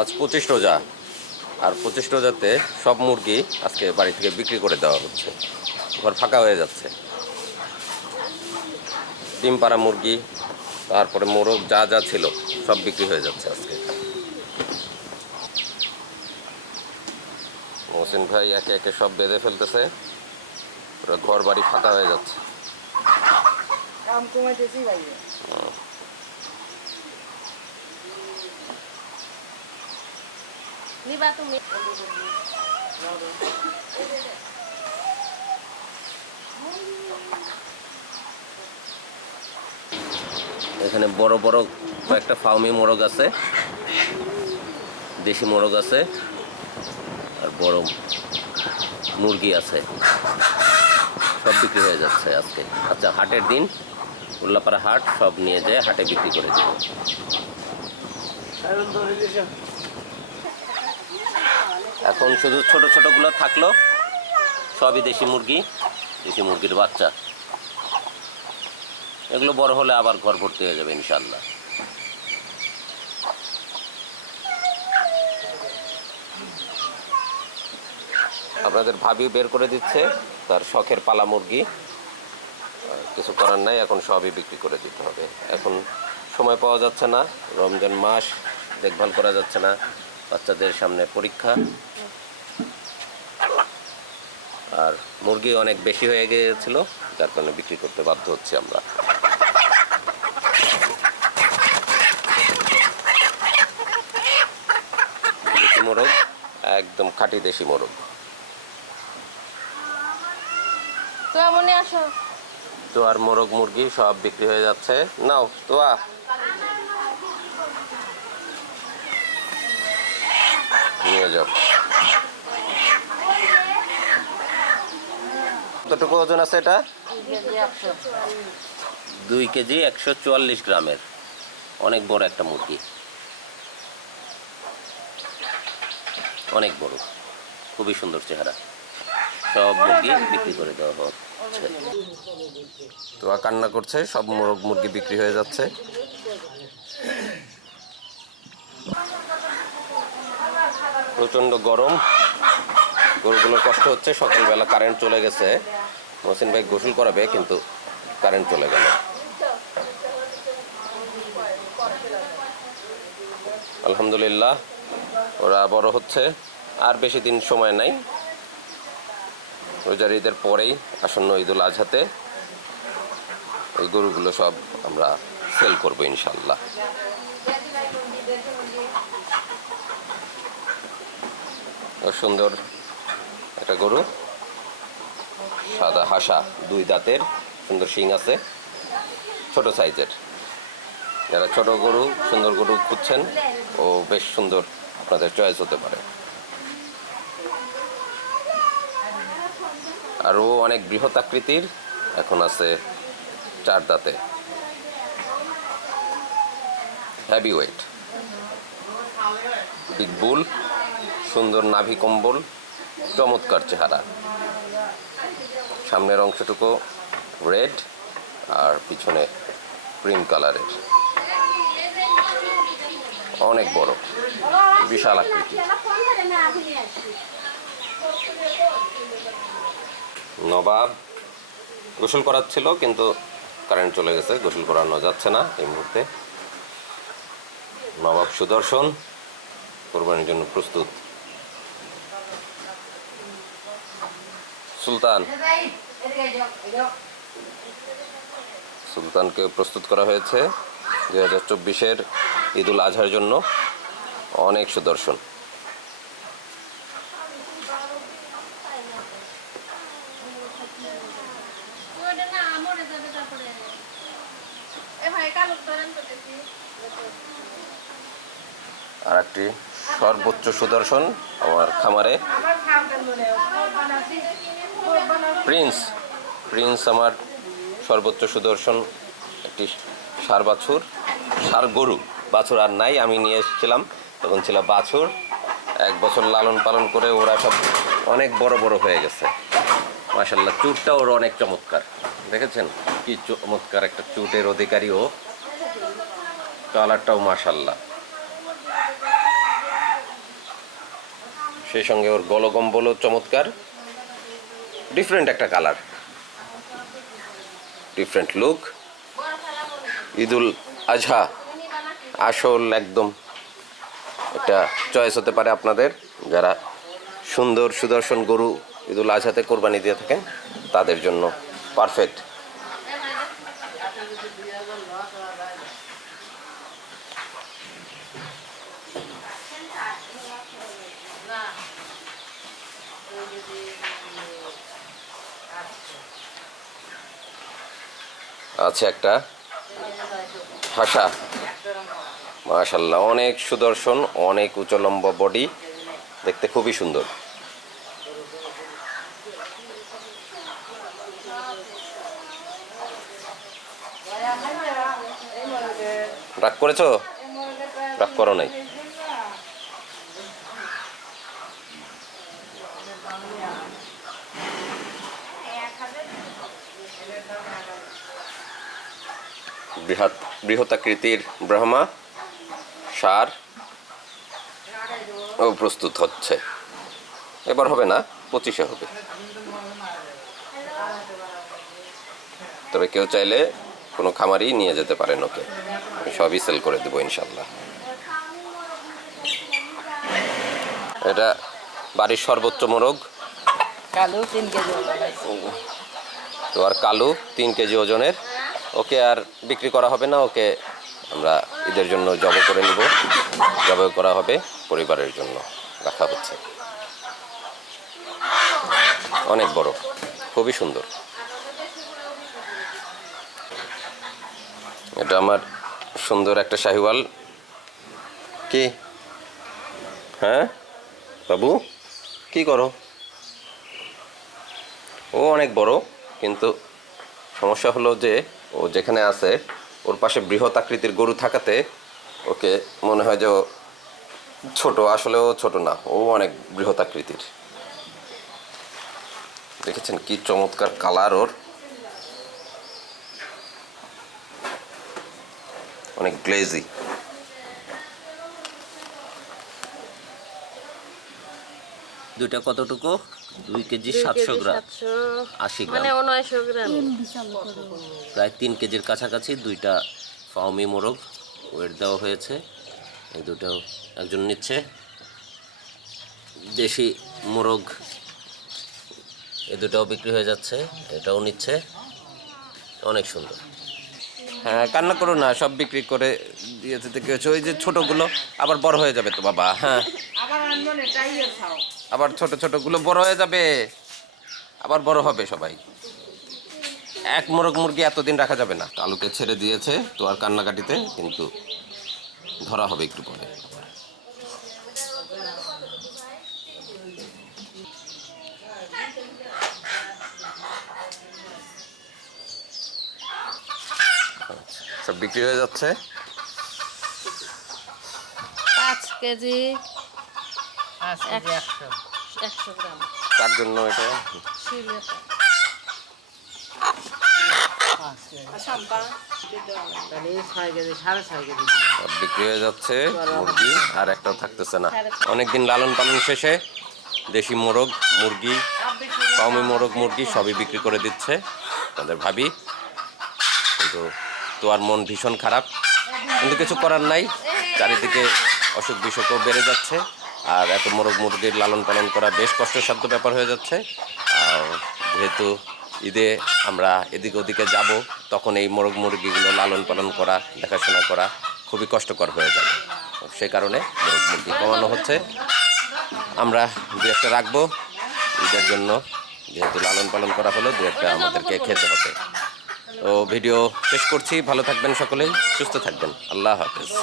আজ পঁচিশ রোজা। আর পঁচিশ রোজাতে সব মুরগি আজকে বাড়ি থেকে বিক্রি করে দেওয়া হচ্ছে। ঘর ফাঁকা হয়ে যাচ্ছে। ডিম পাড়া মুরগি, তারপরে মোরগ যা যা ছিল, সব বিক্রি হয়ে যাচ্ছে আজকে। মহসিন ভাই একে একে সব বেঁধে ফেলতেছে। পুরো ঘর বাড়ি ফাঁকা হয়ে যাচ্ছে। কাম কমাইতেছি ভাই নিবা তুমি। এখানে বড় বড় কয়েকটা ফার্মি মোরগ আছে দেশি মোরগ আছে আর বড় মুরগি আছে। সব বিক্রি হয়ে যাচ্ছে আজকে। আচ্ছা হাটের দিন উল্লাপাড়া হাট সব নিয়ে যেয়ে হাটে বিক্রি করে দিব। এখন শুধু ছোট ছোটগুলো থাকল, সবই দেশি মুরগি, দেশি মুরগির বাচ্চা। এগুলো বড় হলে আবার ঘর ভর্তি হয়ে যাবে ইনশাল্লাহ আপনাদের ভাবি বের করে দিচ্ছে তার শখের পালা মুরগি। কিছু করার নাই, এখন সবই বিক্রি করে দিতে হবে। এখন সময় পাওয়া যাচ্ছে না, রমজান মাস, দেখভাল করা যাচ্ছে না, বাচ্চাদের সামনে পরীক্ষা। আর মুরগি অনেক বেশি হয়ে গিয়েছিল, যার কারণে বিক্রি করতে বাধ্য হচ্ছি আমরা। দেশি মোরগ, একদম খাঁটি দেশি মোরগ। তো আসো। তো আর মোরগ মুরগি সব বিক্রি হয়ে যাচ্ছে। নাও তোয়া নিয়ে যাও। কতটুকু ওজন আছে এটা? দুই কেজি একশো চুয়াল্লিশ গ্রামের। অনেক বড় একটা মুরগি। অনেক বড়। খুবই সুন্দর চেহারা। সব মুরগি বিক্রি করে দেওয়া হচ্ছে তো কান্না করছে, সব মোরগ মুরগি বিক্রি হয়ে যাচ্ছে। প্রচণ্ড গরম। গরুগুলোর কষ্ট হচ্ছে, সকালবেলা কারেন্ট চলে গেছে। মহসিন ভাই গোসল করাবে, কিন্তু কারেন্ট চলে গেল। আলহামদুলিল্লাহ, ওরা বড় হচ্ছে। আর বেশি দিন সময় নাই। রোজার ঈদের পরেই আসন্ন ঈদুল আজহাতে ওই গরুগুলো সব আমরা সেল করব ইনশাল্লাহ সুন্দর একটা গরু। সাদা হাসা, দুই দাঁতের, সুন্দর শিং আছে, ছোট সাইজের। যারা ছোট গরু, সুন্দর গরু খুঁজছেন, ও বেশ সুন্দর আপনাদের চয়েস হতে পারে। আর ও অনেক বৃহৎ আকৃতির এখন আছে চার দাঁতে। হ্যাভি ওয়েট বিগ বুল সুন্দর নাভি কম্বল, চমৎকার চেহারা। সামনের অংশটুকু রেড আর পিছনে ক্রিম কালারের। অনেক বড়, বিশাল আকৃতি নবাব গোসল করাচ্ছিল, কিন্তু কারেন্ট চলে গেছে, গোসল করানো যাচ্ছে না এই মুহূর্তে। নবাব সুদর্শন কোরবানির জন্য প্রস্তুত। সুলতান। সুলতানকে প্রস্তুত করা হয়েছে দু হাজার চব্বিশের ঈদুল আজহার জন্য। অনেক সুদর্শন। ওইটা না মরে যাবে তারপরে। এ ভাই কালো ধরেন তো দেখি। আর একটি সর্বোচ্চ সুদর্শন আমার খামারে। প্রিন্স প্রিন্স আমার সর্বোচ্চ সুদর্শন একটি সার বাছুর সার গরু। বাছুর আর নাই আমি নিয়ে এসেছিলাম তখন ছিল বাছুর। এক বছর লালন পালন করে ওরা সব অনেক বড় বড় হয়ে গেছে। মাসাল্লাহ চুরটা ওর অনেক চমৎকার। দেখেছেন? কি চমৎকার একটা চুটের অধিকারী ও কালারটাও মাশাল্লাহ সেই সঙ্গে ওর গলগম্বলও চমৎকার। ডিফারেন্ট একটা colour. Different look Eidul Adha আসল একদম একটা চয়েস হতে পারে আপনাদের। যারা সুন্দর সুদর্শন গরু ঈদুল আজহাতে কোরবানি দিয়ে থাকেন, তাদের জন্য পারফেক্ট আছে একটা। হাসা। মাশাল্লাহ অনেক সুদর্শন অনেক উচ্চলম্ব বডি দেখতে খুবই সুন্দর। রাগ করেছ? রাগ করো নাই। বৃহৎ বৃহতাকৃতির ব্রহ্মা, সার ও প্রস্তুত হচ্ছে। এবার হবে না, পঁচিশে হবে। তবে কেউ চাইলে কোনো খামারই নিয়ে যেতে পারেন ওকে। আমি সবই সেল করে দেবো ইনশাল্লাহ এটা বাড়ির সর্বোচ্চ মোরগ। কালো তিন কেজি তো আর কালু তিন কেজি ওজনের। ওকে আর বিক্রি করা হবে না ওকে আমরা ঈদের জন্য জব করে নিব। জব করা হবে পরিবারের জন্য। রাখা হচ্ছে। অনেক বড় খুবই সুন্দর। এটা আমার সুন্দর একটা শাহিওয়াল। কি? হ্যাঁ? বাবু, কি করো? ও অনেক বড়, কিন্তু সমস্যা হলো যে ও যেখানে আছে, ওর পাশে বৃহৎ আকৃতির গরু থাকাতে ওকে মনে হয় যে ও ছোট, আসলে ও ছোট না, ও অনেক বৃহৎ আকৃতির। দেখেছেন কি চমৎকার কালার ওর। অনেক গ্লেজি দুইটা কতটুকু? দুই কেজি সাতশো গ্রাম। আশি গ্রাম। মানে প্রায় তিন কেজির কাছাকাছি দুইটা ফাউমি মোরগ ওয়েট দেওয়া হয়েছে। এই দুটো একজন নিচ্ছে। দেশি মোরগ এ দুটাও বিক্রি হয়ে যাচ্ছে। এটাও নিচ্ছে। অনেক সুন্দর। হ্যাঁ কান্না করো না সব বিক্রি করে দিয়েছে থেকে ওই যে ছোটোগুলো আবার বড় হয়ে যাবে তো বাবা হ্যাঁ। আবার ছোট ছোটগুলো বড় হয়ে যাবে আবার বড় হবে সবাই। এক মোরগ মুরগি এতদিন রাখা যাবে না। আলুকে ছেড়ে দিয়েছে তো আর কান্নাকাটিতে কিন্তু ধরা হবে একটু পরে। সব বিক্রি হয়ে যাচ্ছে। পাঁচ কেজি একশো। একশো। গ্রাম। তার জন্য এটা? বিক্রি হয়ে যাচ্ছে মুরগি আর একটাও থাকতেছে না। অনেকদিন লালন পালন শেষে দেশি মোরগ মুরগি কমই মোরগ মুরগি সবই বিক্রি করে দিচ্ছে। তাদের ভাবি কিন্তু তো আর মন ভীষণ খারাপ। কিন্তু কিছু করার নাই। চারিদিকে অসুখ বিসুখও বেড়ে যাচ্ছে। আর এত মোরগ মুরগির লালন পালন করা বেশ কষ্টসাধ্য ব্যাপার হয়ে যাচ্ছে। আর যেহেতু ঈদে আমরা এদিকে ওদিকে যাব, তখন এই মোরগ মুরগিগুলো লালন পালন করা, দেখাশোনা করা খুবই কষ্টকর হয়ে যাবে। সেই কারণে মোরগ মুরগি কমানো হচ্ছে। আমরা দু একটা রাখব। ঈদের জন্য যেহেতু লালন পালন করা হলো, দু একটা আমাদেরকে খেতে হবে। ভিডিও শেষ করছি। ভালো থাকবেন সকলেই সুস্থ থাকবেন। আল্লাহ হাফেজ।